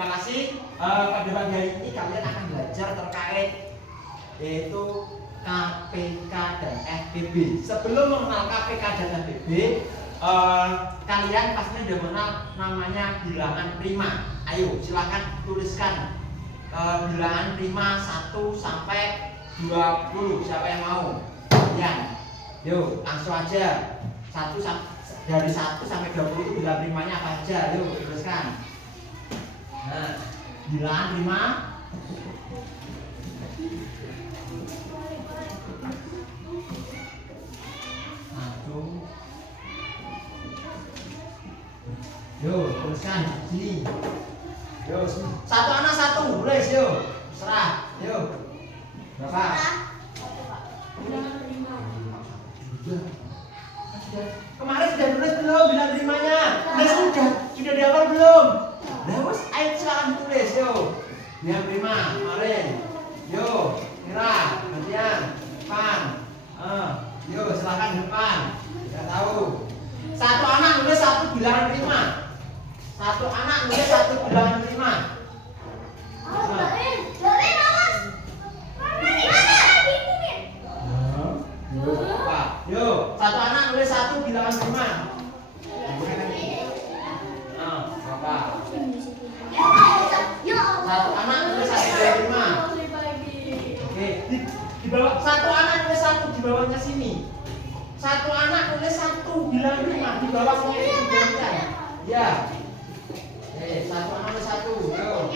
terima kasih. Pada pagi hari ini kalian akan belajar terkait yaitu KPK dan FBB. Sebelum mengenal KPK dan FBB, kalian pastinya sudah mengenal namanya bilangan prima. Ayo silakan tuliskan bilangan prima 1 sampai 20. Siapa yang mau? Ya. Yuk, langsung aja. Dari 1 sampai 20 itu bilangan primanya apa aja? Yuk, tuliskan. Nah, bilangan prima yuk, tuliskan sini. Yuk, satu anak satu, tulis yuk. Serah, yuk. Berapa? Kemarin sudah tulis belum bilangan primanya? Sudah dihafal belum? Nah, bos, ayo silakan tulis yuk. Bilangan prima kemarin. Yuk, Mira, gantian, Pan. Yuk, silakan depan. Tidak tahu. Satu anak nulis satu bilangan prima. Satu anak nulis satu bilangan prima. Yuk, satu anak nulis satu bilangan prima. Berapa? Satu anak nulis satu bilangan prima. Oke, di bawah satu anak nulis satu di bawahnya sini. Satu anak nulis satu bilangan prima di bawahnya itu gantian. Ya. Satu anak nulis satu. Yuk.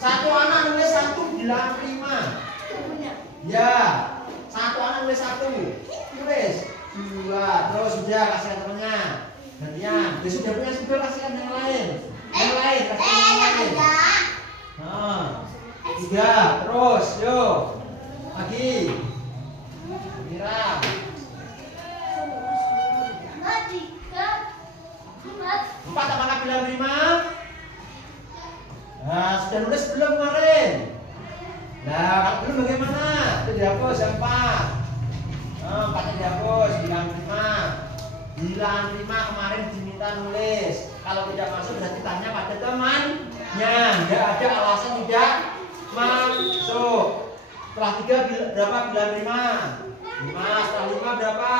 Satu anak nulis satu bilangan prima. Ya. Satu anak nulis satu. Tulis. 2. Terus sudah kasihkan temannya. Gantian. Dia sudah punya sudah kasihkan yang lain. Yang lain kasihkan yang lain. 3. Terus. Yuk. Lagi. Mira. 4 apakah bilangan prima? Nah, sudah nulis belum kemarin? Nah, kalau belum bagaimana? Itu dihapus yang 4. 4 dihapus, bilangan prima. Bilangan prima kemarin diminta nulis. Kalau tidak masuk berarti tanya pada temannya. Tidak ada alasan tidak masuk. Setelah 3 berapa bilangan prima? 5. Setelah 5 berapa?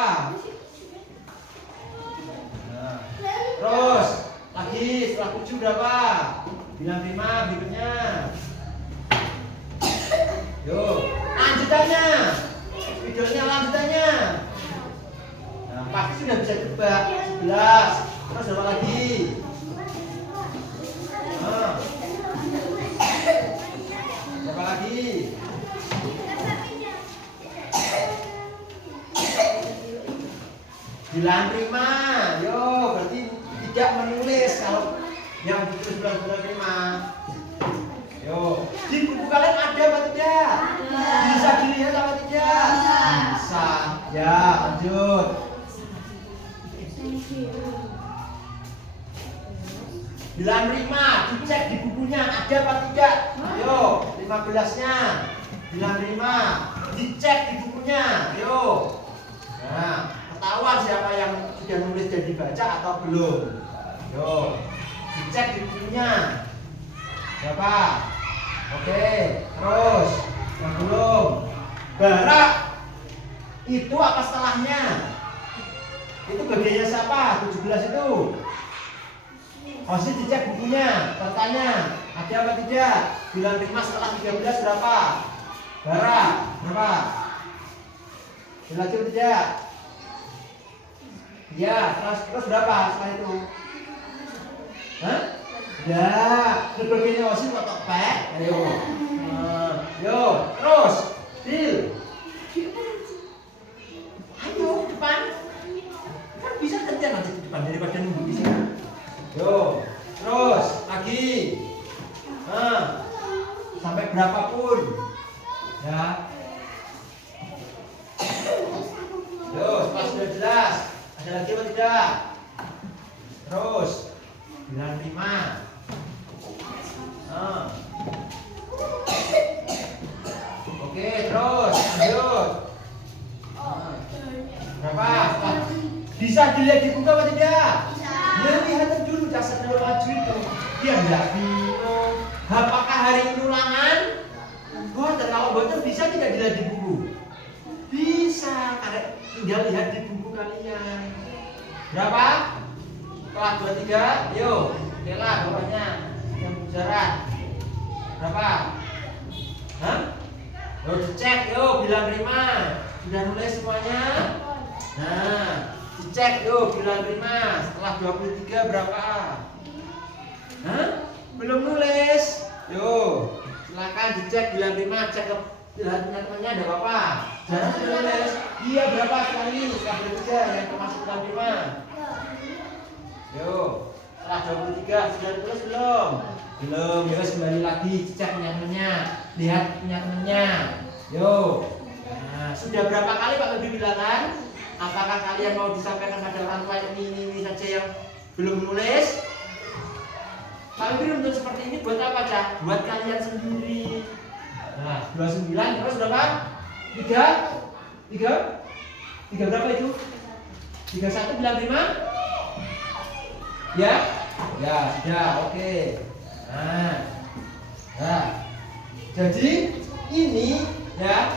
Terus lagi setelah 7 berapa? Bilangan prima berikutnya. Yuk, lanjutannya. Videonya lanjutannya. Nah, pasti sudah bisa tebak. 11. Terus berapa lagi? Berapa lagi? Bilangan prima. Yo, berarti tidak menulis kalau yang ditulis bilangan prima. Yo, di buku kalian ada apa tidak? Bisa dilihat apa tidak? Bisa. Ya, lanjut. Bilangan prima dicek di bukunya ada apa tidak? Ayo, 15-nya. Bilangan prima dicek di bukunya. Ayo. Nah, ketahuan siapa yang sudah nulis dan dibaca atau belum. Yo, dicek di bukunya. Berapa? Oke, terus yang belum. Barak itu apa setelahnya? Itu bagiannya siapa? 17 itu. Masih dicek bukunya. Bertanya, ada apa tidak? Bilangan prima setelah 13 berapa? Barak berapa? Lanjut tidak? Ya, terus berapa setelah itu? Hah? Ya, berbagiannya wasit kotak pek. Ayo. Yo, terus. Deal. Ayo, depan. Kan bisa gantian nanti di depan daripada nunggu di sini. Yo, terus lagi. Sampai berapapun. Ya. Yo, pas sudah jelas. Ada lagi apa tidak? Terus bilangan prima. Oke, terus lanjut. Berapa? Bisa dilihat di buku apa tidak? Bisa. Ya, lihat dulu dasar dulu maju itu. Dia nggak Kalau boten bisa tidak dilihat di buku? Bisa, karena tinggal lihat di buku kalian. Berapa? Kelas 23, yuk, Kela bawahnya yang bujaran. Berapa? Hah? Yuk dicek, yuk bilang terima. Sudah nulis semuanya? Nah, dicek yuk bilang terima. Setelah 23 berapa? Hah? Belum nulis? Yuk, silakan dicek bilang terima. Cek ke lihat teman-temannya ada apa? Jangan sudah nulis. Iya berapa sekali? Setelah 23 yang termasuk bilang terima. Yuk, setelah 23 sudah tulis belum? Belum, ya kembali lagi cek temannya, lihat temannya. Yuk. Nah, sudah berapa kali Pak Febri bilangan? Apakah kalian mau disampaikan pada orang tua ini saja yang belum nulis? Pak Febri untuk seperti ini buat apa, Cak? Buat kalian sendiri. Nah, 29 terus berapa? 3 berapa itu? 31 bilang 5? Ya? Ya, sudah, oke. Nah, jadi ini ya.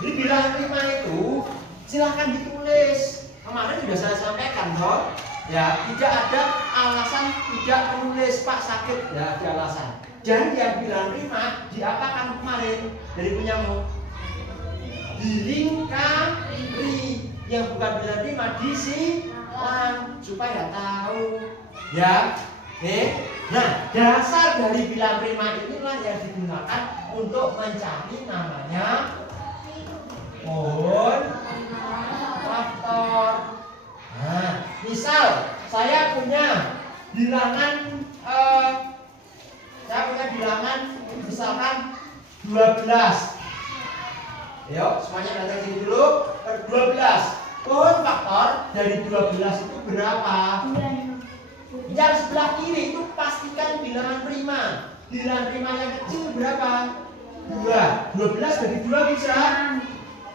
Jadi bilangan 5 itu silahkan ditulis. Kemarin sudah saya sampaikan toh. Ya, tidak ada alasan tidak menulis Pak sakit. Ya, ada alasan. Dan yang bilangan 5 diapakan kemarin dari punyamu? Dilingkari. Yang bukan bilangan 5 disilang supaya tahu. Ya. Nah, dasar dari bilangan prima inilah yang digunakan untuk mencari namanya pohon faktor. Nah, misal saya punya bilangan misalkan 12. Yuk, semuanya datang sini dulu. 12. Pohon faktor dari 12 itu berapa? Yang sebelah kiri itu pastikan bilangan prima. Bilangan prima yang kecil berapa? 2. 12 bagi 2 bisa?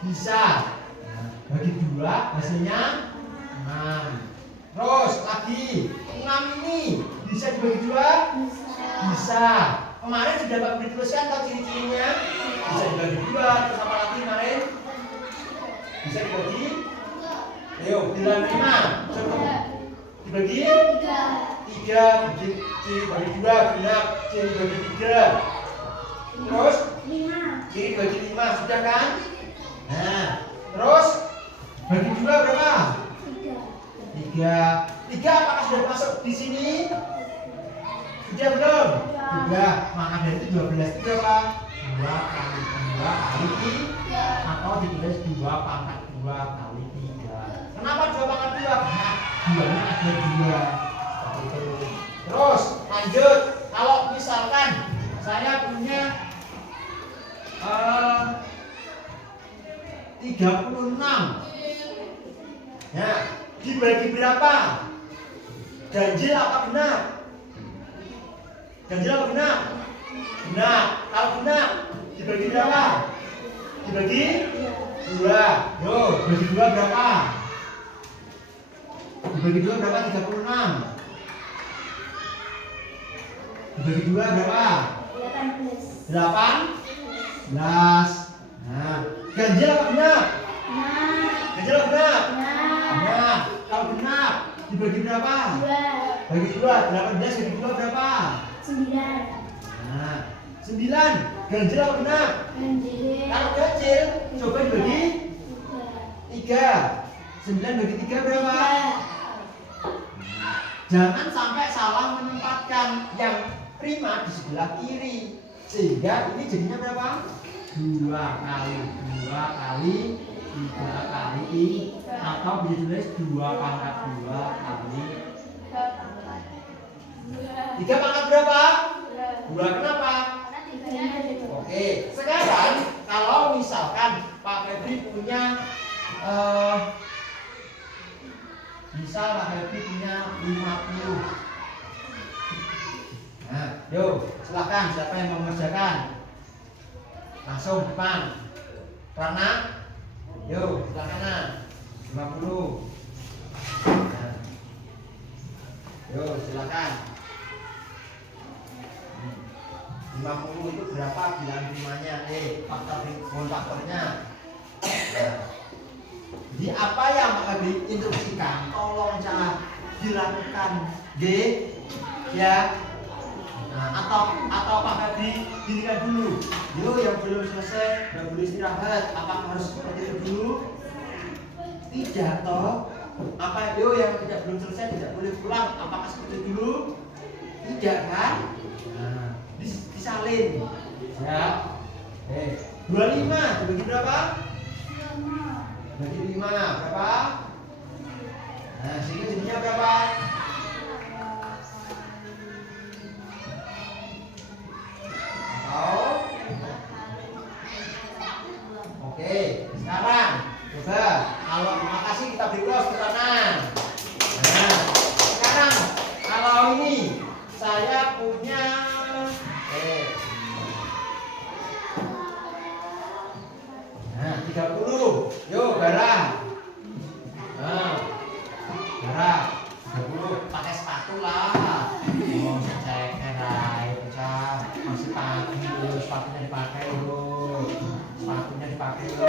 Bisa. Nah, bagi 2 hasilnya 6. Terus lagi 6 ini bisa dibagi 2? Bisa. Kemarin sudah Pak Budi tuliskan tahu ciri-cirinya? Bisa dibagi 2. Terus apa lagi kemarin? Bisa dibagi? Ayo, bilangan prima. Coba dibagi 3 ciri bagi 2 genap, ciri bagi 3 terus 5 ciri bagi 5 sudah kan? Nah terus bagi 2 berapa? 3 apakah sudah masuk di sini? Sudah belum? Sudah, maka dari itu 12 itu berapa? 2 kali 2 kali 3 atau ditulis 2 pangkat 2 kali 3. Kenapa 2 pangkat 2? Karena 2-nya ada 2. Terus lanjut, kalau misalkan saya punya 36, ya dibagi berapa? Ganjil apa genap? Ganjil apa genap? Genap. Kalau genap dibagi berapa? Dibagi 2. Yuk, bagi 2 berapa? Dibagi 2 berapa? 36. Dibagi 2 berapa? 18. Nah, ganjil apa genap? Ganjil apa genap? Genap. Kalau genap dibagi berapa? 2. Bagi 2, 18 bagi 2 berapa? 9. Nah, 9. Ganjil apa genap? Ganjil. Kalau ganjil coba dibagi 3. 9 bagi 3 berapa? Jangan sampai salah menempatkan yang prima di sebelah kiri, sehingga ini jadinya berapa? 2 kali 2 kali 3 kali atau bisa tulis 2 pangkat 2 kali 3 pangkat berapa? 2 kenapa? Oke, sekarang kalau misalkan Pak Febri punya misal Pak Febri punya 50. Nah, yuk, silakan siapa yang mau mengerjakan? Langsung depan. Rana, yuk, silakan. 50. Nah. Yuk, silakan. faktornya. Nah, jadi apa yang akan diinstruksikan tolong jangan dilakukan G ya. Nah, atau apakah didirikan dulu? Yo yang belum selesai nggak boleh istirahat. Apakah harus seperti itu dulu? Tidak toh. Apa yo yang belum selesai tidak boleh pulang? Apakah seperti itu dulu? Tidak kan? Nah, disalin. Ya. 25 dibagi berapa? 5 berapa? Nah, sehingga jadinya berapa? Oke, sekarang coba kalau makasih kita beri close ke kanan. Nah, sekarang kalau ini saya punya nah 30. Yuk barang. Nah, barang 30 pakai sepatu lah. Oh, cek erai, pecah. Masih pagi loh, sepatunya dipakai loh. Sepatunya dipakai loh.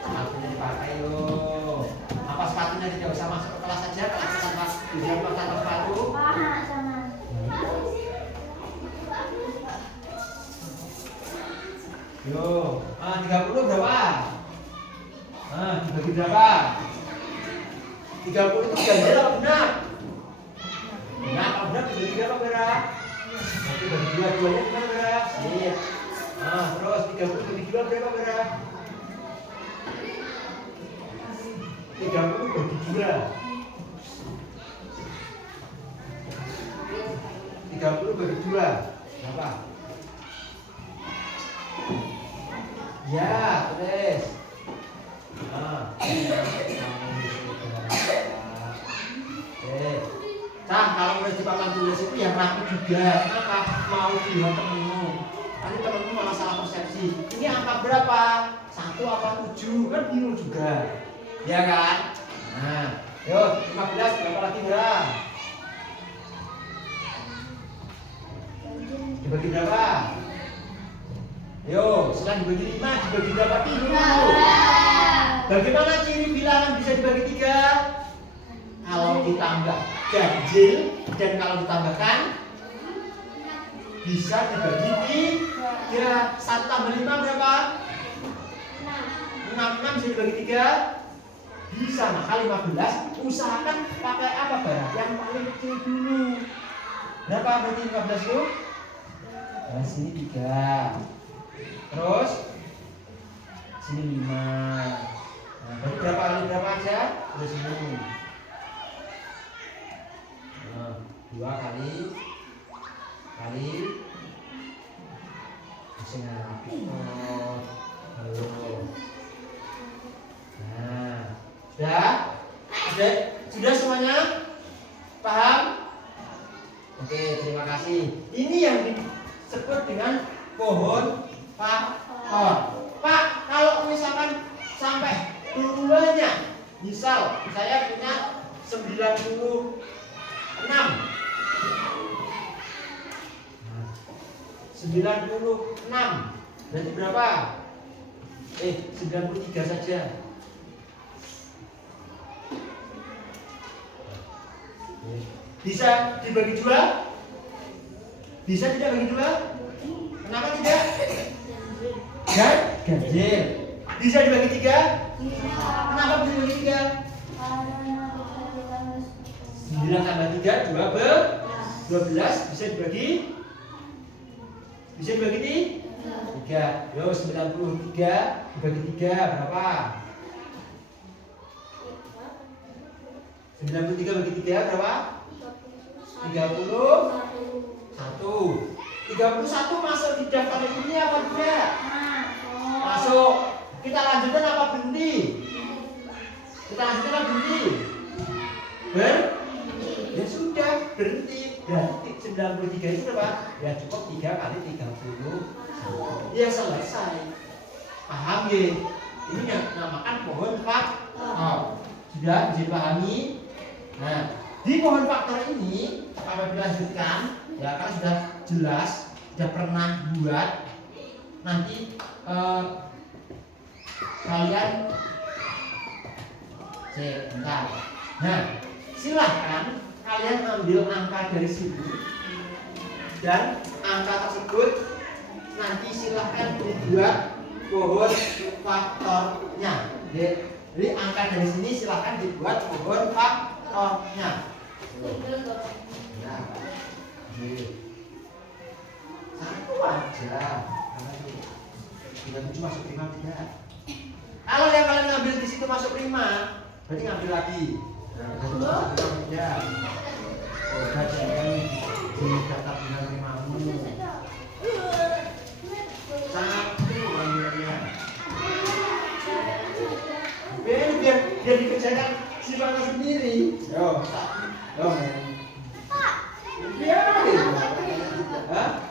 Sepatunya dipakai loh. Apa sepatunya tidak usah masuk ke kelas saja? Kelas tanpa sepatu. Yo, 30 berapa? Dibagi berapa? 30 itu ganjil apa benar? Benar apa benar? Dibagi berapa benar? Nanti bagi dua-duanya gimana benar? Sip. Terus 30 bagi 2 berapa benar? 30 bagi 2. 30 bagi 2 berapa? Ya, tulis. Kalau mulai di papan tulis itu yang rapi juga. Kenapa? Mau dilihat temenmu. Nanti temenmu malah salah persepsi. Ini angka berapa? 1 apa 7? Kan bingung juga. Ya kan? Nah, yuk 15 berapa lagi berapa? Dibagi berapa? Yo, setelah dibagi 5, dibagi berapa dulu? Bagaimana ciri bilangan bisa dibagi 3? Kalau ditambah ganjil dan kalau ditambahkan bisa dibagi 3. 1 tambah 5 berapa? 6 bisa dibagi 3? Bisa, maka 15 usahakan pakai apa barang? Yang paling kecil dulu. Berapa berarti 15 itu? Nah, sini 3. Terus sini 5. Nah, berarti berapa kali berapa aja? Udah sini. Nah, 2 kali mesinnya rapi. Halo. Nah, sudah semuanya? Paham? Oke, terima kasih. Ini yang disebut dengan pohon faktor. Pak, kalau misalkan sampai dulunya, misal saya punya 96. 96 berarti berapa? 93 saja. Bisa dibagi 2? Bisa tidak bagi 2? Kenapa tidak? Ganjil. Bisa dibagi 3? Kenapa bisa dibagi 3? 9 tambah 3, 12 bisa dibagi 3. Yo, 93 dibagi 3 berapa? 93 bagi 3 berapa? 31. 31 masuk di daftar ini apa tidak? Masuk. Kita lanjutkan apa berhenti? Ya sudah, berhenti. Berarti 93 itu berapa? Ya cukup 3 kali 30. Ya selesai. Paham ya? Ini yang dinamakan pohon faktor. Sudah dipahami? Nah, di pohon faktor ini apabila dilanjutkan, ya kan sudah jelas, sudah pernah buat, nanti kalian bentar. Nah, silahkan kalian ambil angka dari sini dan angka tersebut nanti silahkan dibuat pohon faktornya. Jadi angka dari sini silahkan dibuat pohon faktornya. Nah, satu aja. Tidak 7 masuk 5 tidak. Kalau yang kalian ngambil di situ masuk 5, berarti ngambil lagi. Nah, ya. Udah jangan dicatat dengan 5-mu. Satu ambilnya. Biar dikerjakan sifatnya sendiri. Yo, biar. Hah?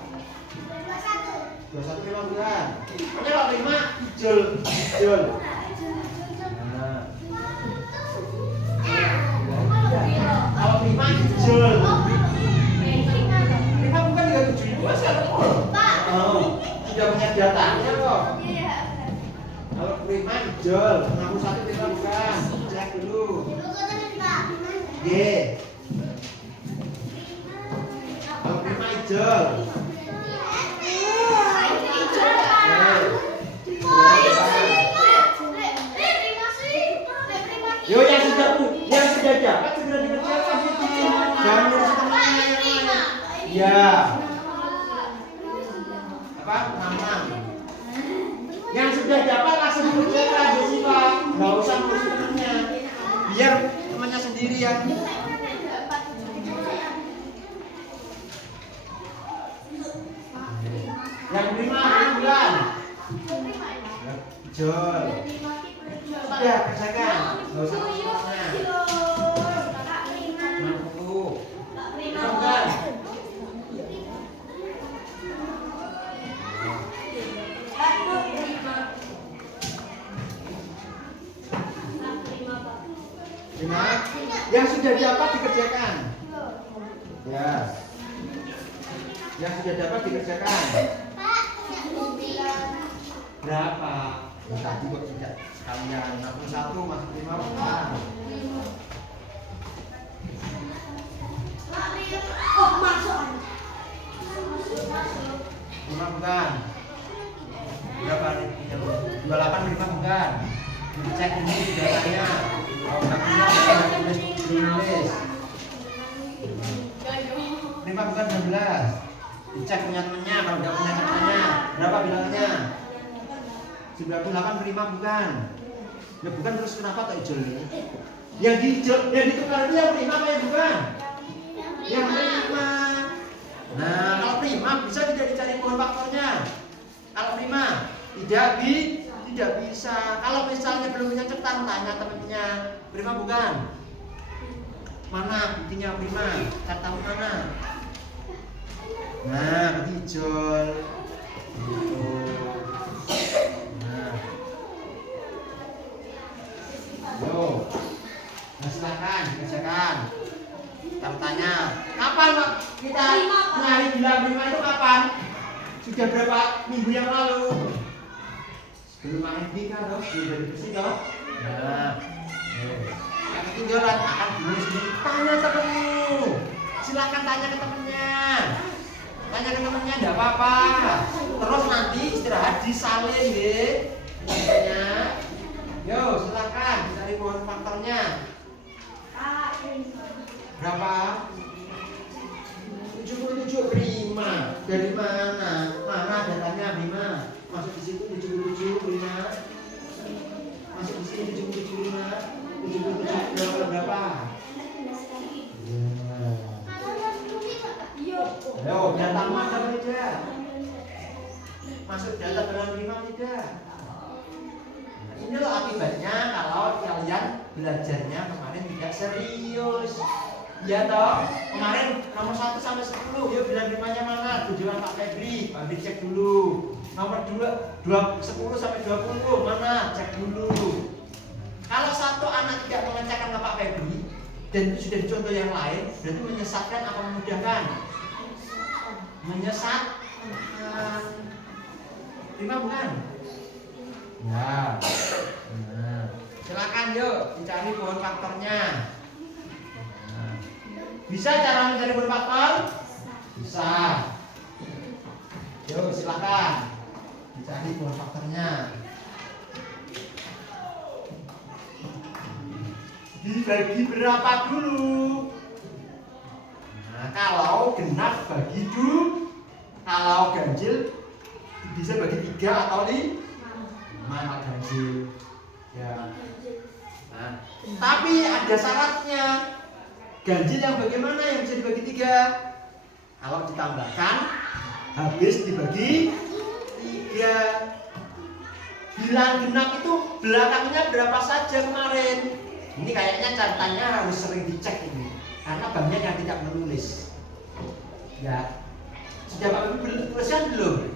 21 5 bulan. Pokoknya kalau 5 hijau. Nah. Kalau 5 hijau. 5 bukan 372 sekarang. Oh, sudah punya datanya kok. Kalau 5 hijau, 61 5 bukan. Cek dulu. G. Kalau 5 hijau. Yo yang sudah dapat segera dikerjakan itu. Jangan ngurus temannya yang lain. Ya. Apa? 66. Yang sudah dapat langsung dikerjakan Jessica. Enggak usah ngurus temannya. Biar temannya sendiri yang terima bulan. Jol. Sudah kerjakan. Enggak usah ngurusnya. 60. Bukan. Yang sudah dapat dikerjakan. Ya. Yang sudah dapat dikerjakan. Berapa? Tadi kok tidak sekalian. 61 masuk 5 bukan. Oh, masuk. 5 bukan. Berapa nih? 28 5 bukan. Dicek ini datanya. Kalau nggak punya tulis. 5 bukan 16. Dicek punya temennya. Kalau nggak punya temennya, berapa bilangnya? 98 5 bukan. Ya bukan, terus kenapa kok hijau ini? Yang ditukar itu yang prima apa yang bukan? Yang prima. Nah, kalau prima bisa tidak dicari pohon faktornya. Kalau prima tidak bisa. Kalau misalnya belum punya cetan, tanya temennya. Prima bukan? Mana buktinya prima? Kata mana? Nah, berarti hijau. Gitu. Nah. Yo. Nah, silakan dikerjakan. Tanya, kapan Pak kita nyari bilang prima itu kapan? Sudah berapa minggu yang lalu? Sebelum main kan dong, sudah bersih dong. Nah, yang ketinggalan akan dulu sendiri. Tanya temenmu. Silakan tanya ke temennya. Tanya ke temennya, enggak apa-apa. Terus nanti istirahat disalin deh. Tanya. Yo, silakan cari pohon faktornya. Berapa? 77 prima. Dari mana? Mana datanya prima? Masuk di situ 77 prima. Masuk di sini 77 prima. 77 berapa? Yo, data mana tidak? Masuk data dengan prima tidak? Ini loh akibatnya kalau kalian belajarnya kemarin tidak serius. Ya toh, kemarin nomor 1 sampai 10, yuk bilang primanya mana? Tujuan Pak Febri, Pak Febri cek dulu. Nomor 2, 10 sampai 20, mana? Cek dulu. Kalau satu anak tidak mengerjakan ke Pak Febri, dan itu sudah dicontoh yang lain, berarti menyesatkan apa memudahkan? Menyesatkan. Prima bukan? Ya. Nah, silakan yuk dicari pohon faktornya. Nah, bisa cara mencari pohon faktor? Bisa. Yuk silakan dicari pohon faktornya. Dibagi berapa dulu? Nah, kalau genap bagi 2, kalau ganjil bisa bagi 3 atau 5 ganjil. Ya. Nah, tapi ada syaratnya. Ganjil yang bagaimana yang bisa dibagi 3? Kalau ditambahkan habis dibagi 3. Bilang genap itu belakangnya berapa saja kemarin? Ini kayaknya catatannya harus sering dicek ini, karena banyak yang tidak menulis. Ya, sudah Bapak tuliskan belum?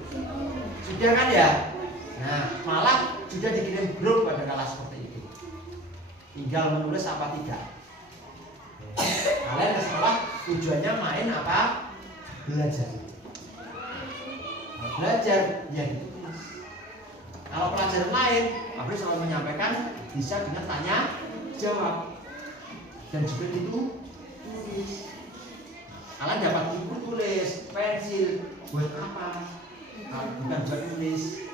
Sudah kan ya? Nah, malah sudah dikirim grup pada kala seperti itu. Tinggal menulis apa tidak. Kalian ke sekolah tujuannya main apa? Belajar. Nah, belajar ya ditulis. Kalau pelajaran lain, Bapak selalu menyampaikan bisa dengan tanya jawab dan juga ditulis. Kalian dapat buku tulis, pensil, buat apa? Bukan buat tulis.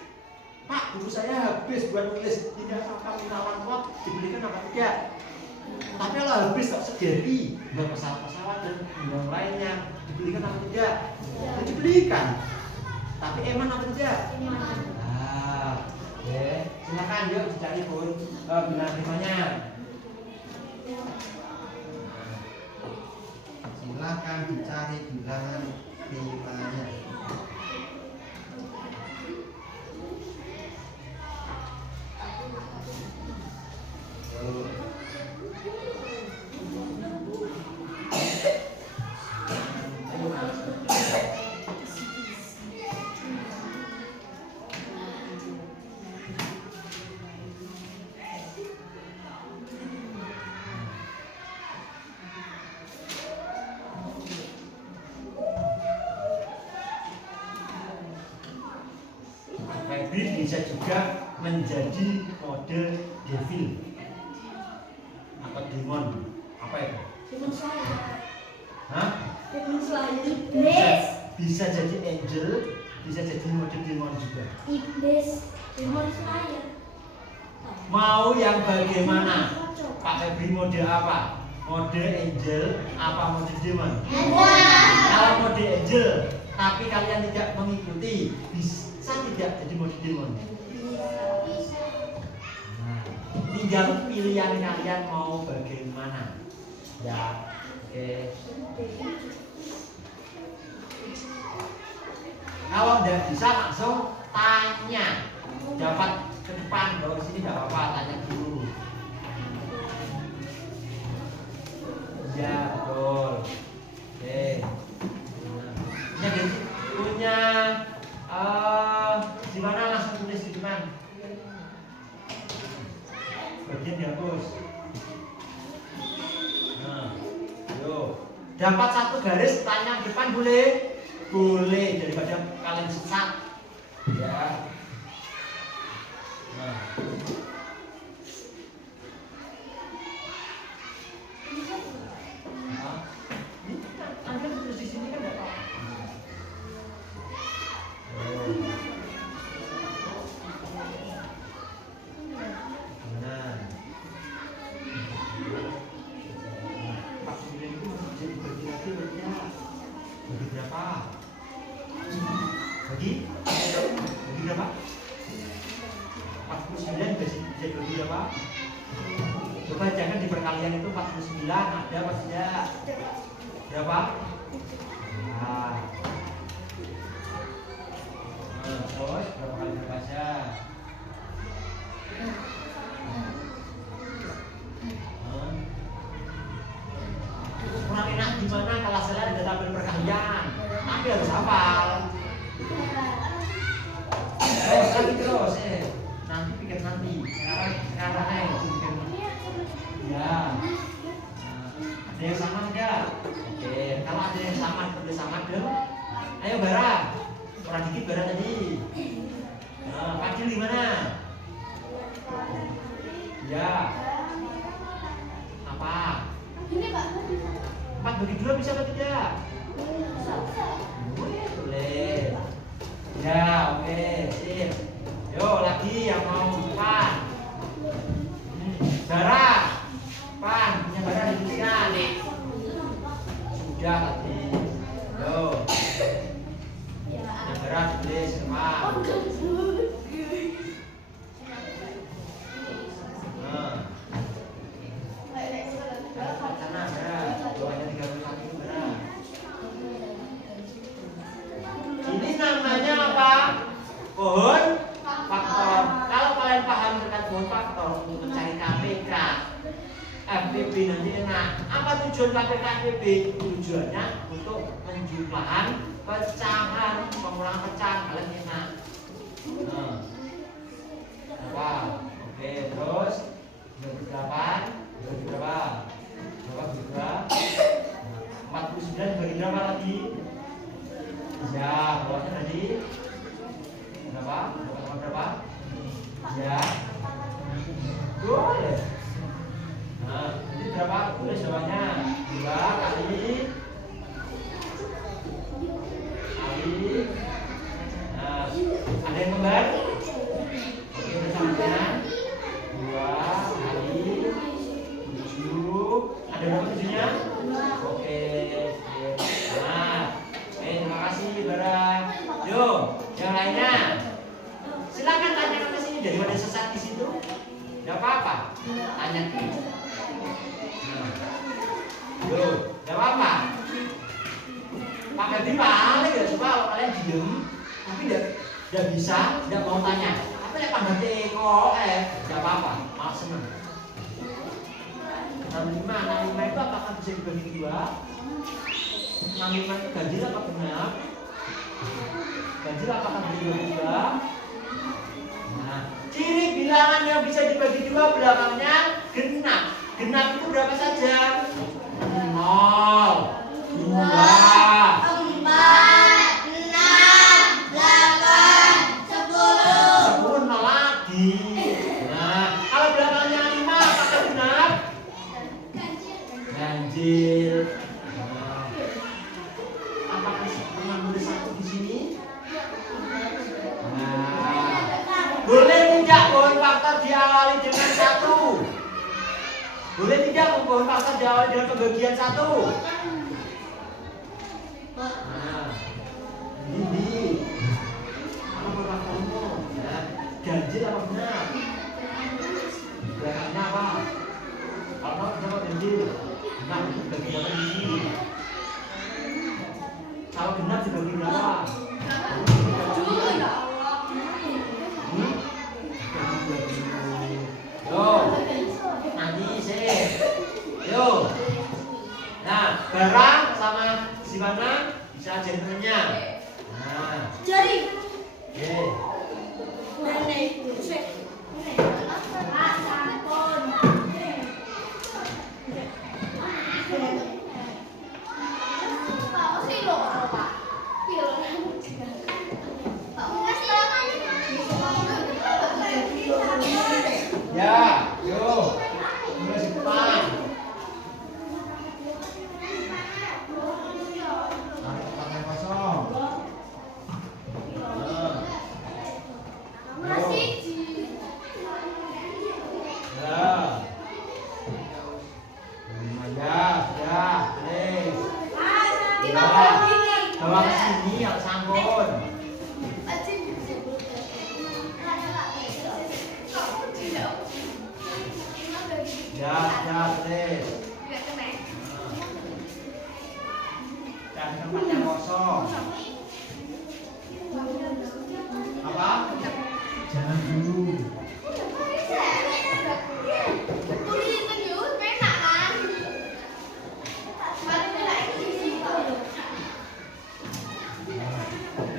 Pak, buku saya habis buat tulis. Tidak apa-apa, minta orang tua dibelikan apa tidak? Tapi kalau habis tak segeri buat pesawat-pesawat dan yang lainnya dibelikan apa tidak? Ya, dibelikan. Tapi eman apa tidak? Eman. Nah, oke. Silakan yuk dicari pun bilangan rimanya. Silakan dicari bilangan rimanya. Hybrid bisa juga menjadi model devil atau demon. Apa itu? Demon Slayer. Hah? Demon Slayer. Bisa jadi angel, bisa jadi model demon juga. Iblis. Demon Slayer. Mau yang bagaimana? Pak Febri model apa? Model angel apa model demon? Kalau model angel, tapi kalian tidak mengikuti, bisa tidak jadi model demon? Nah, tinggal pilihan kalian mau bagaimana. Ya, oke. Kalau tidak bisa langsung tanya. Dapat ke depan, bawa ke sini nggak apa-apa, tanya dulu. Ya, betul. Oke. Nah, ini punya di mana langsung tulis di depan. Bagian dihapus. Nah, yuk. Dapat 1 garis, tanya depan boleh? Boleh, daripada kalian sesat. Ya. Nah. Anda tulis di sini kan enggak apa-apa. Bagi berapa? 49 bisa bagi berapa? Coba jangan di perkalian itu 49 ada apa tidak? Berapa? Nah, terus berapa kali berbaca? Kurang enak gimana kalau saya ada tabel perkalian? Tapi harus hafal. Lagi terus nanti pikir nanti. Sekarang pikir. Ya. Ada yang sama enggak? Oke, kalau ada yang sama seperti sama dong. Ayo Bara. Orang dikit Bara tadi. Fadil di mana? Ya. Apa? Ini Pak. 4 bagi 2 bisa atau tidak? Boleh. Ya, oke, sip. Yo, lagi yang mau Pan. Bara. Pan, punya bara dituliskan. Sudah tadi. Yo. Yang bara tulis Pan. Nah. Sana bara. Doanya 31 bara. Ini namanya apa? Pohon faktor. Kalau kalian paham tentang pohon faktor untuk mencari KPK FTB nanti enak. Apa tujuan KPK FTB? Tujuannya untuk penjumlahan pecahan, pengurangan pecahan. Kalian enak. Nah. Apa? Oke, terus 28 bagi berapa? Berapa bagi berapa? 49 bagi berapa lagi? Ya, bawahnya tadi berapa? Berapa? Ya. Boleh. Nah, ini berapa? Tulis bawahnya 2 kali. Nah, ada yang kembar? Oke, bersamanya 2 kali 7. Ada berapa 7-nya? Oke. Nah, terima kasih Bara. Yo, yang lainnya. Silakan tanyakan ke sini daripada sesat di situ. Enggak apa-apa. Tanya ke. Nah. Yo, enggak apa-apa. Pak Febri paling ya suka kalau kalian diem, tapi enggak bisa, enggak mau tanya. Apa ya Pak Febri kok enggak apa-apa, malah seneng. 65 itu apakah bisa dibagi 2? 65 itu ganjil apa genap? Ganjil apakah bisa dibagi 2? Nah, ciri bilangan yang bisa dibagi 2 belakangnya genap. Genap itu berapa saja? 0, 2, 10 nol lagi. Nah, kalau belakangnya 5 apakah genap? Ganjil. Nah, apakah cuma nulis 1 di sini? Nah, boleh tidak pohon faktor diawali dengan 1? Boleh tidak pohon faktor diawali dengan pembagian 1? Nah, ini apa pohon faktormu? Nah, ganjil apa benar? Belakangnya apa? Kalau kita ganjil, nah itu dibagi berapa di sini? Kalau genap dibagi berapa? Yo, nanti sih. Yo. Nah, barang sama si mana bisa ajarin temennya. Nah. Jadi. Oke. Nenek. Pak Sampun. Pak, sih lo Pak. Ya, yo. Mulai depan. Tarik tangan kosong. Masih. Ya. Ya, ya, please. Bawa ke sini yang sangkut. Ya, ya, please. Cari tempat yang kosong. Apa? Jangan dulu.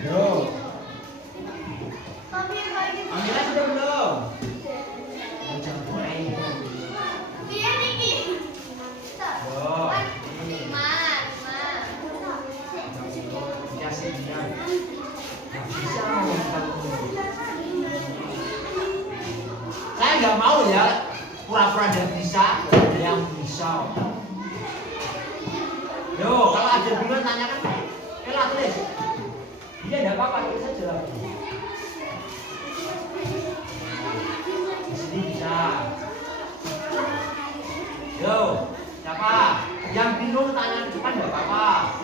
Yo. Ambilnya sudah belum? Jangan main. Yo, ini. Ya sih, ya. Bisa mau kosong. Yo, kalau ada bingung tanyakan, Ella tulis. Iya, enggak apa-apa, tulis saja lah. Di sini bisa. Yo, siapa? Yang bingung tanya ke depan enggak apa-apa.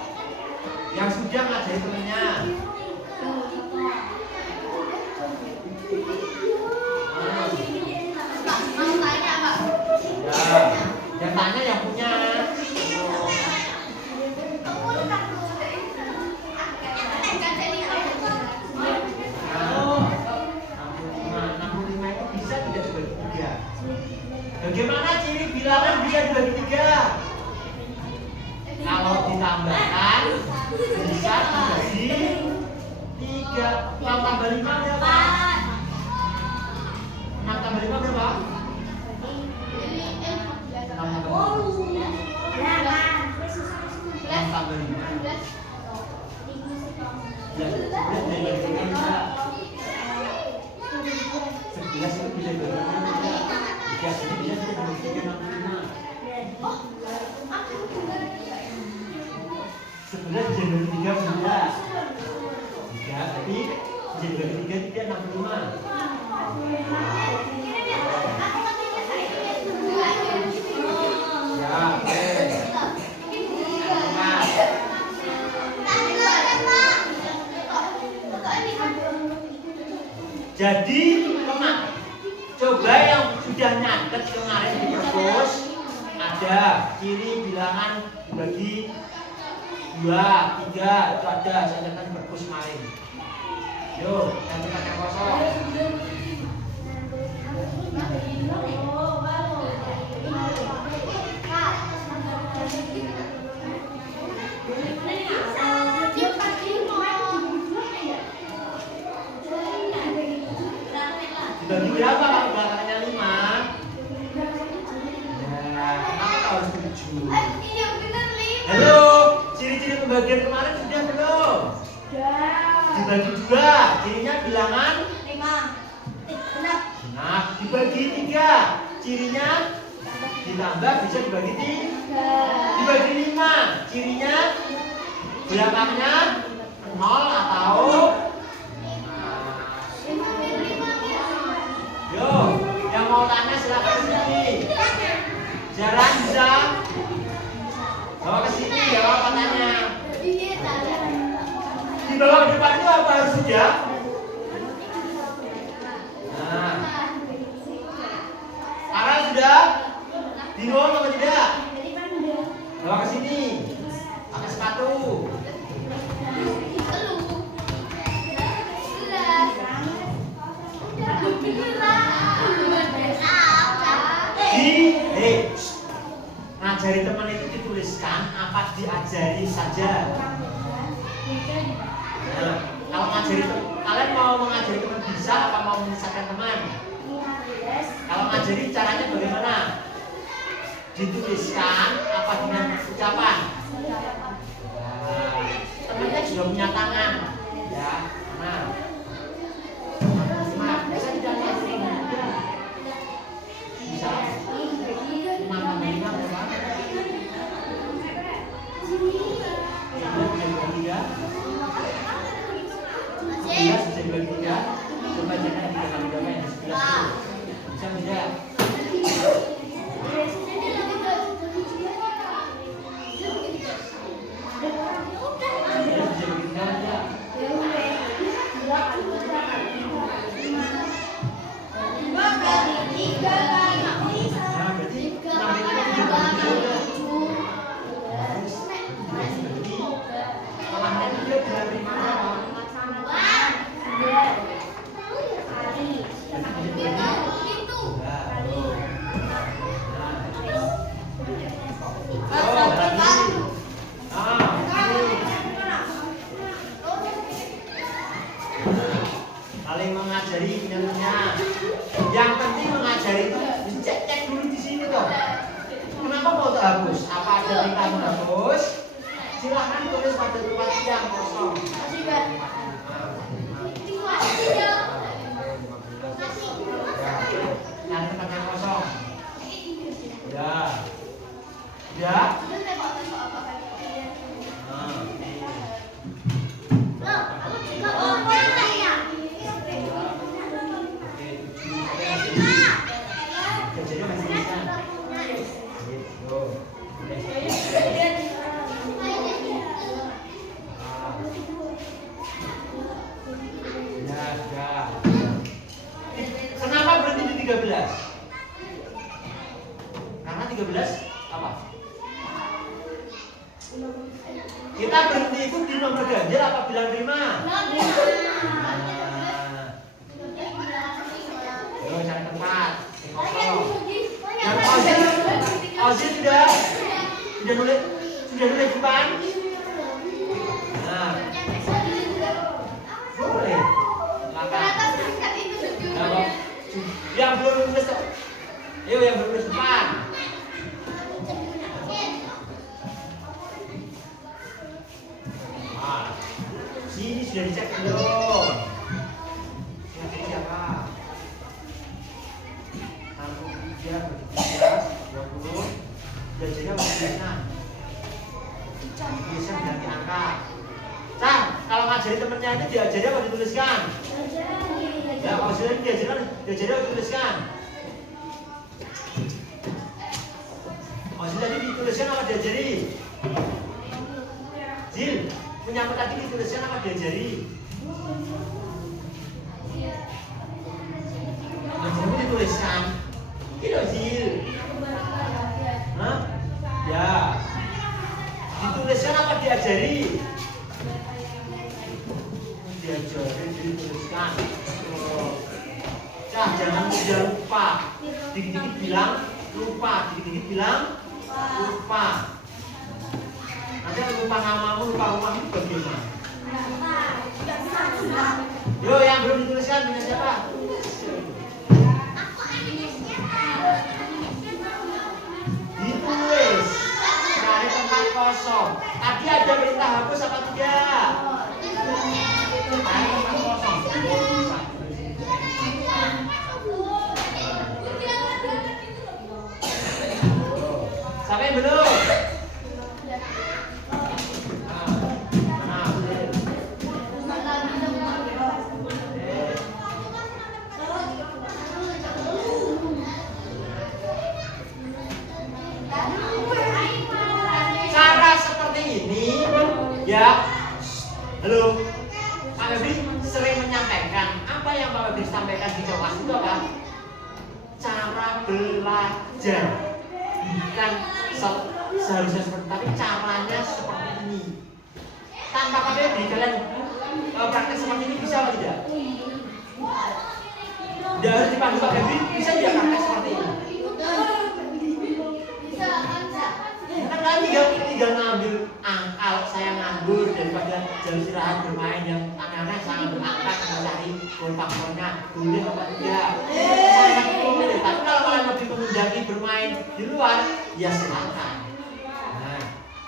Yang sudah ngajari temennya. Mau tanya apa? Ya, yang tanya yang punya. Bagaimana ciri bilangan bisa dibagi 3? Kalau ditambahkan bisa dibagi 3. 6 tambah 5 berapa? 6 tambah 5 berapa? 6 tambah 5. 11 itu bisa dibagi 3. 3 itu bisa dibagi 3 65. 11 bisa dibagi 3 benda. 3 tapi bisa dibagi 3 tidak 65. Ya, oke. Jadi, teman, coba yang sudah nyatet kemarin di perpus, ada ciri bilangan dibagi 2, 3, itu ada, saya catat di perpus kemarin. Yo, yang tempat yang kosong. Dibagi berapa kalau belakangnya 5? Ya, kenapa harus 7? Halo, ciri-ciri pembagian kemarin sudah belum? Dibagi 2, cirinya bilangan 5. Nah, dibagi 3, cirinya ditambah bisa dibagi 3. Dibagi 5, cirinya belakangnya 0 atau yo, yang mau tanya silakan ke sini. Jalan bisa bawa ke sini ya, apa tanya? Dibawa ke depan itu apa harus sudah? Nah, sekarang sudah? Bingung atau tidak? Bawa ke sini. Pakai sepatu. Ngajari teman itu dituliskan apa diajari saja. Nah, kalau ngajari kalian mau mengajari teman bisa apa mau menyesatkan teman? Kalau ngajari caranya bagaimana? Dituliskan apa dengan ucapan? Nah, temannya juga punya tangan, ya. Nah, bisa tidak bisa. 5 tambah 5 berapa? 11 bisa dibagi 3. Coba jangan dikali berapa yang 11 bisa tidak? Saling mengajari ilmunya. Yang penting mengajari itu cek dulu di sini toh. Kenapa mau terhapus? Apa ada yang kamu hapus? Silahkan tulis pada tempat yang kosong. Yang tempat yang kosong. Ya. Ya. Sudah tembak apa kan? Nah, Loh, aku juga mau ya. jadi masih bisa. Gitu. Ya. Kenapa berhenti di 13? Karena 13 apa? Kita berhenti itu di nomor ganjil apa bilang prima? Ayo cari tempat. Kosong. Yang Ozil sudah nulis depan. Nah, boleh. Maka yang belum nulis, ayo yang belum nulis depan. Nah, sini sudah dicek belum? Ini siapa? 63, 20, jadinya masih bisa ganti angka. Cah, kalau ngajarin temennya ini diajari apa dituliskan? Ya, kalau sudah diajari apa dituliskan? Maksudnya tadi dituliskan apa diajari? Zil, punya apa tadi dituliskan apa diajari? Yang dituliskan. Ini loh Zil. Hah? Ya. Dituliskan apa diajari? Diajari, dituliskan. Cah, jangan mudah lupa. Dikit-dikit bilang lupa, dikit-dikit bilang lupa. Nanti lupa namamu, lupa rumahmu bagaimana? Yo, yang belum dituliskan punya siapa? Ditulis. Cari tempat kosong. Tadi ada perintah hapus apa tidak? Cari tempat kosong. Sampai belum? Cara seperti ini, ya. Halo, Pak Febri sering menyampaikan apa yang Pak Febri sampaikan di kelas itu apa? Cara belajar, bukan seharusnya seperti, tapi caranya seperti ini. Tanpa Pak Febri kalian praktek seperti ini bisa atau tidak? Tidak harus dipandu Pak Febri, bisa tidak praktek seperti ini? Kan tinggal ngambil angka, saya nganggur daripada jam istirahat bermain yang aneh-aneh, saya ngambil angka mencari faktornya boleh apa tidak? Sangat boleh. Tapi kalau kalian lebih mengunjungi bermain di luar, ya silakan. Nah,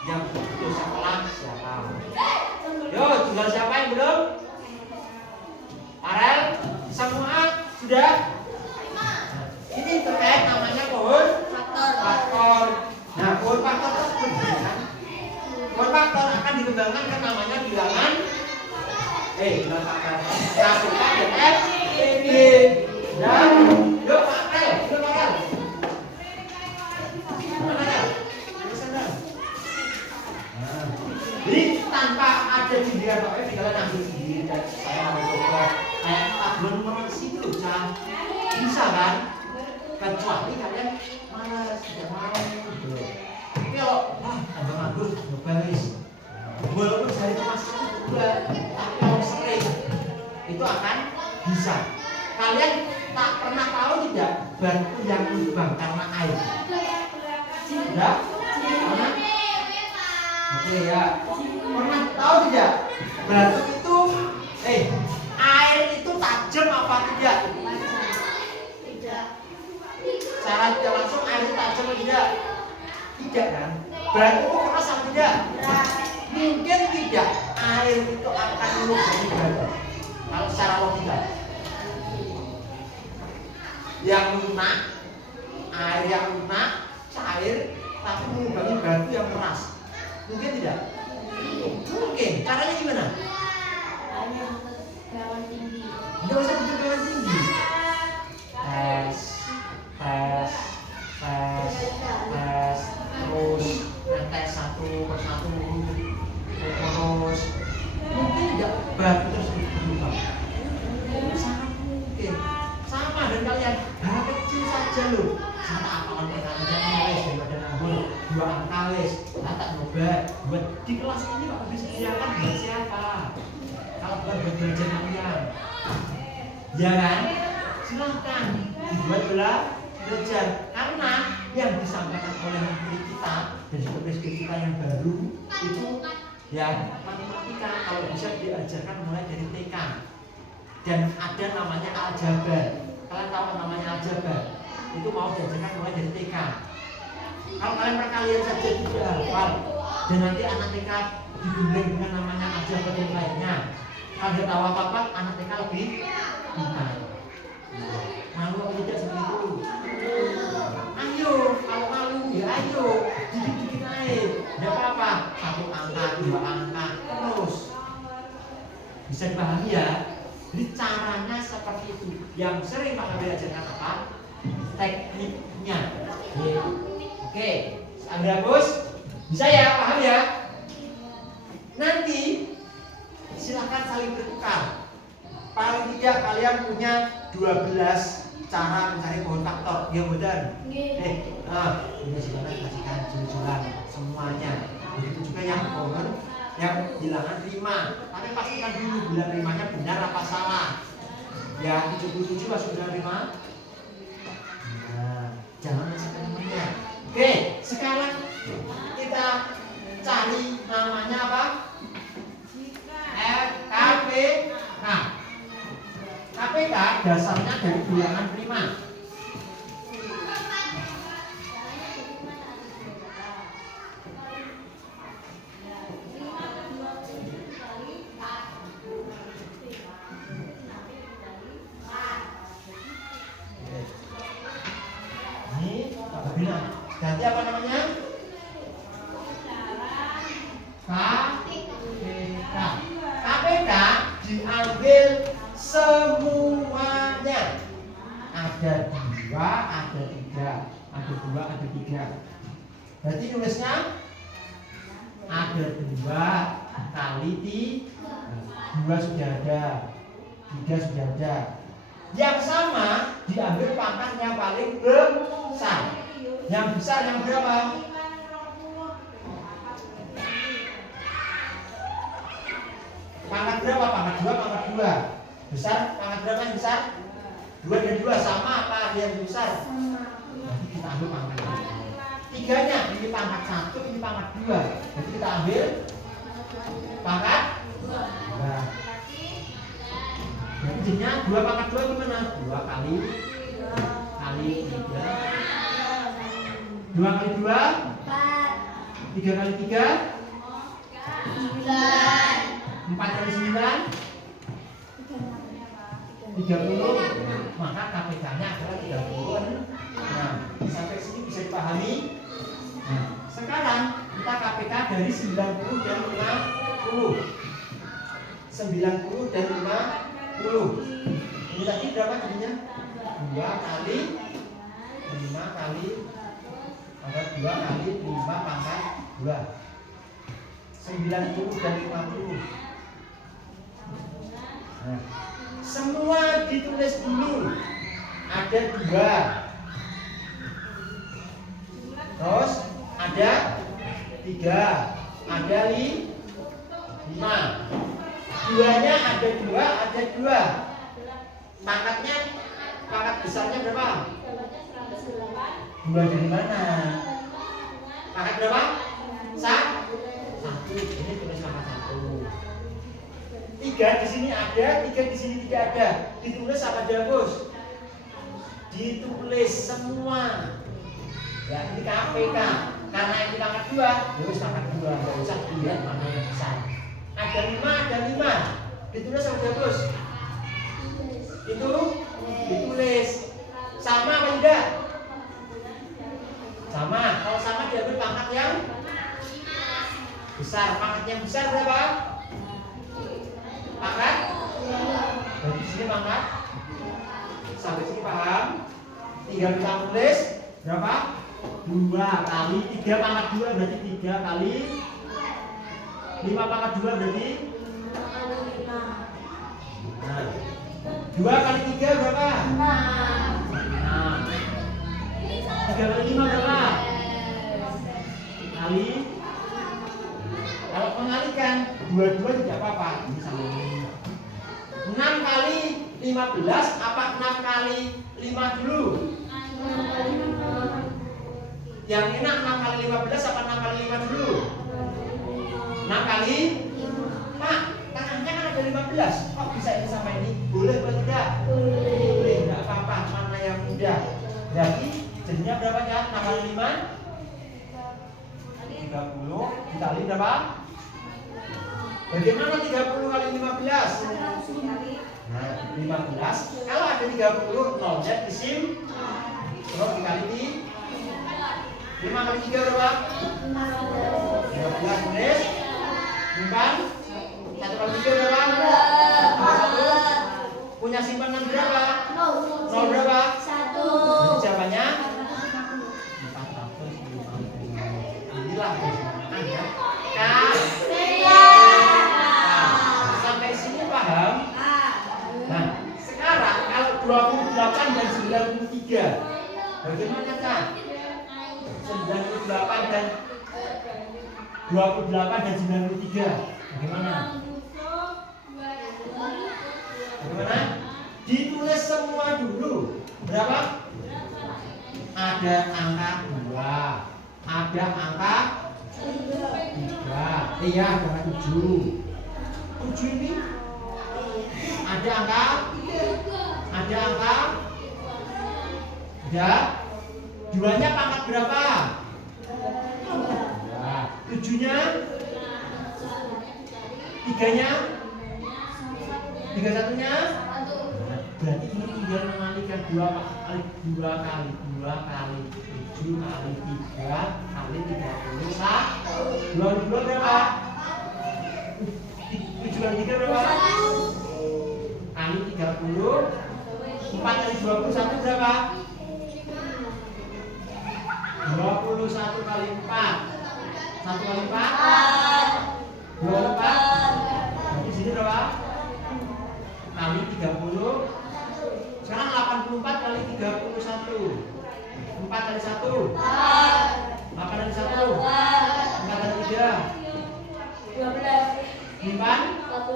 yang butuh sekolah siapa? Yo, tinggal siapa yang belum? Farel, semua sudah? Ini terkait namanya pohon faktor. Nah, pohon faktor tersebut pohon faktor akan dikembangkan ke namanya bilangan bilangan faktor KPK dan FPB. Dan yuk Farel, mana ya? Jadi tanpa ada bimbingan Pak Febri kalian ambil sendiri dan saya mencoba kayak tabel nomor situ Cah. Bisa kan? Kecuali kalian malas, tidak mau. Tapi kalau tambah nganggur, ngebales. Walaupun dari kelas 2, tapi kalau sering itu akan bisa. Kalian tak pernah tahu tidak batu yang lubang karena air? Tidak? Karena? Oke ya. Pernah tahu tidak batu itu air itu tajam apa tidak? Cara tidak langsung air itu tajam atau tidak? Tidak kan? Batu itu keras atau tidak? Mungkin tidak. Air itu akan melubangi batu. Kalau secara logika yang lunak, air yang lunak, cair, tapi melubangi batu yang keras. Mungkin tidak? Mungkin. Caranya gimana? Gawan tinggi. Nggak usah bikin gawan tinggi. Tes, tes, tes, tes, terus tes satu persatu, terus mungkin tidak batu tersebut berubah. Sangat mungkin. Sama dan kalian hal kecil saja loh. Saya tak apakan pertanyaan nulis daripada nambah dua angka les. Saya tak coba buat di kelas ini Pak bisa silakan buat siapa? Kalau buat belajar kalian, ya kan? Silahkan dibuat belajar karena yang disampaikan oleh menteri kita dan juga presiden kita yang baru itu ya matematika kalau bisa diajarkan mulai dari TK dan ada namanya aljabar. Kalian tahu namanya aljabar? Itu mau diajarkan mulai dari TK. Kalau kalian saja tidak hafal dan nanti anak TK digundeng dengan namanya aljabar yang lainnya, kalau dia tahu apa-apa anak TK lebih pintar. Malu atau tidak seperti itu? Ayo, kalau malu ya ayo, dikit-dikit naik, tidak apa-apa. Satu angka, dua angka, terus bisa dipahami ya. Jadi caranya seperti itu. Yang sering Pak Nabi ajarkan apa? Tekniknya. Oke, Agus, bisa ya, paham ya? Nanti silakan saling bertukar. Paling tidak kalian punya 12 cara mencari pohon faktor. Ya benar. Ini silakan kasihkan jujur-jujuran semuanya. Begitu juga yang pohon yang bilangan 5. Tapi pastikan dulu bilangan 5-nya benar apa salah. Ya 77 masuk bilangan 5. Nah, jangan ngasih ke temannya. Oke, sekarang kita cari namanya apa? KP. Nah, KPK dasarnya dari bilangan prima. Ini apa bilang? Ganti apa namanya? KPK. KPK diambil semuanya. Ada 2, ada 3. Ada 2, ada 3. Berarti nulisnya ada 2 kali 2 sudah ada, 3 sudah ada. Yang sama diambil pangkatnya paling besar. Yang besar yang berapa? Pangkat berapa? Pangkat 2, pangkat 2. Besar, pangkat berapa yang besar? 2 dan 2 sama apa ada yang besar? Jadi kita ambil pangkat 2. 3-nya, ini pangkat 1, ini pangkat 2. Jadi kita ambil pangkat 2. Jadi jadinya 2 pangkat 2 gimana? 2 kali 3. 2 kali 2? 3 kali 3? 4 kali 9? 30. Maka KPK-nya adalah 30. Nah, sampai sini bisa dipahami. Nah, sekarang kita KPK dari 90 dan 50. 90 dan 50. Ini tadi berapa jadinya? 2 kali 5 kali pangkat 2 kali 5 pangkat 2. 90 dan 50. Nah, semua ditulis dulu. Ada 2. Terus ada 3. Ada 5. 2-nya ada 2, ada 2. Pangkatnya, pangkat besarnya berapa? 2 dari mana? Pangkat berapa? 1. Ini tulis pangkat 1. 3 di sini ada, 3 di sini tidak ada. Ditulis apa dihapus? Ditulis semua. Ya, ini KPK. Karena yang di pangkat 2, terus pangkat 2. Enggak usah dilihat mana yang besar. Ada 5, ada 5. Ditulis apa dihapus? Itu ditulis. Sama apa tidak? Sama. Kalau sama diambil pangkat yang besar. Pangkat yang besar berapa? Pangkat? Dari sini pangkat. Sampai sini paham? Tinggal kita tulis berapa? 2 kali 3 pangkat 2 berarti 3 kali 5 pangkat 2 berarti? Nah, 2 kali 3 berapa? 6. 3 kali 5 berapa? Kali. Kalau mengalikan dua-dua tidak apa-apa. Ini sama ini. 6 kali 15 apa 6 kali 5 dulu? Yang enak 6 kali 15 apa 6 kali 5 dulu? 6 kali? Pak, tangannya kan ada 15. Kok bisa ini sama ini? Boleh atau tidak? Boleh, tidak apa-apa. Mana yang mudah? Jadi jadinya berapa ya? 6 kali 5? 30 dikali berapa? Bagaimana 30 kali 15? Nah, 15. Kalau ada 30, nolnya disim. Terus dikali di 5 kali 3 berapa? 15 tulis. Simpan. 1 kali 3 berapa? 1. Punya simpanan berapa? 0 berapa? 1. Jadi jawabannya 450. Inilah Anda. Sampai sini paham? Nah, sekarang kalau 28 dan 93 bagaimana Kak? 98 dan 28 dan 93 bagaimana? Bagaimana? Ditulis semua dulu. Berapa? Ada angka 2, ada angka 3. Iya, ada 7. 7 ini ada angka? Ada angka? Ada. 2-nya pangkat berapa? 7-nya? 3-nya? 31-nya? Berarti ini tinggal mengalihkan 2 kali 2 kali 7 kali 3 kali 30. 2 berapa? 7 kali 3 berapa? Kali 30. 4 kali 21 berapa? 21 kali 4. 1 kali 4 24. Di sini berapa? Kali 30. Sekarang 84 kali 31. 4 kali 1 8 kali 1 4 kali 3 simpan 1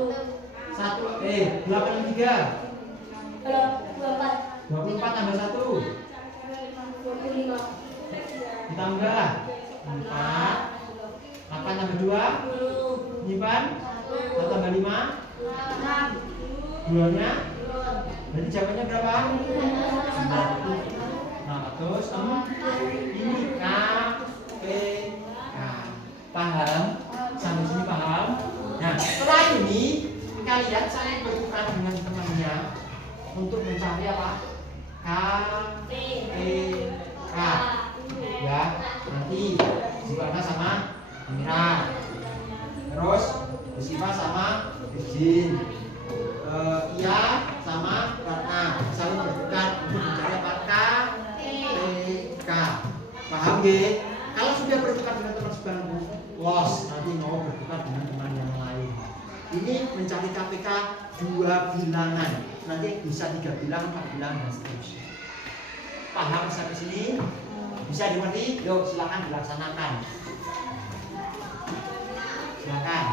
8 kali 3 24 tambah 1 25. ditambah 4 8 tambah 2 simpan 1 tambah 5 2 nya berarti jawabannya berapa? 900. Ini K, P, K. Paham? Sampai sini paham? Nah, setelah ini kalian saling bertukar dengan temannya untuk mencari apa? K, P, K. Ya, nanti Siwana sama Amira. Terus Siva sama Virgin. Iya sama Ratna saling bertukar untuk mencari apa? K, P, K. Paham nggih? Kalau sudah bertukar dengan teman sebangku, los nanti mau bertukar dengan teman yang lain. Ini mencari KPK 2 bilangan. Nanti bisa 3 bilang, 4 bilang dan seterusnya. Paham sampai sini? Bisa dimengerti? Yuk silakan dilaksanakan. Silakan.